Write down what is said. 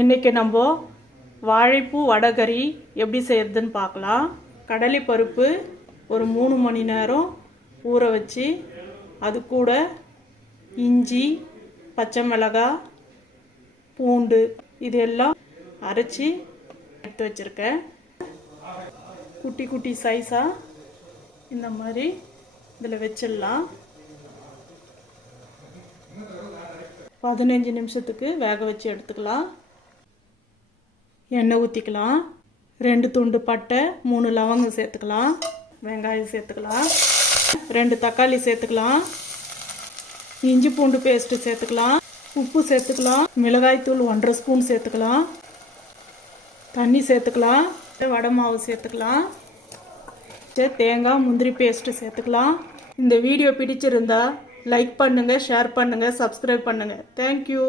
இன்றைக்கி நம்ம வாழைப்பூ வடகறி எப்படி செய்யறதுன்னு பார்க்கலாம். கடலை பருப்பு ஒரு மூணு மணி நேரம் ஊற வச்சு அது கூட இஞ்சி பச்சை மிளகாய் பூண்டு இது எல்லாம் அரைச்சி எடுத்து வச்சுருக்கேன். குட்டி குட்டி சைஸாக இந்த மாதிரி இதில் வச்சிடலாம். பதினஞ்சு நிமிஷத்துக்கு வேக வச்சு எடுத்துக்கலாம். எண்ணெய் ஊற்றிக்கலாம் ரெண்டு துண்டு பட்டை மூணு லவங்கம் சேர்த்துக்கலாம். வெங்காயம் சேர்த்துக்கலாம். ரெண்டு தக்காளி சேர்த்துக்கலாம். இஞ்சி பூண்டு பேஸ்ட்டு சேர்த்துக்கலாம். உப்பு சேர்த்துக்கலாம். மிளகாய்த்தூள் ஒன்றரை ஸ்பூன் சேர்த்துக்கலாம். தண்ணி சேர்த்துக்கலாம். வடை மாவு சேர்த்துக்கலாம். சரி, தேங்காய் முந்திரி பேஸ்ட்டு சேர்த்துக்கலாம். இந்த வீடியோ பிடிச்சிருந்தா லைக் பண்ணுங்கள் ஷேர் பண்ணுங்கள் சப்ஸ்கிரைப் பண்ணுங்கள் தேங்க்யூ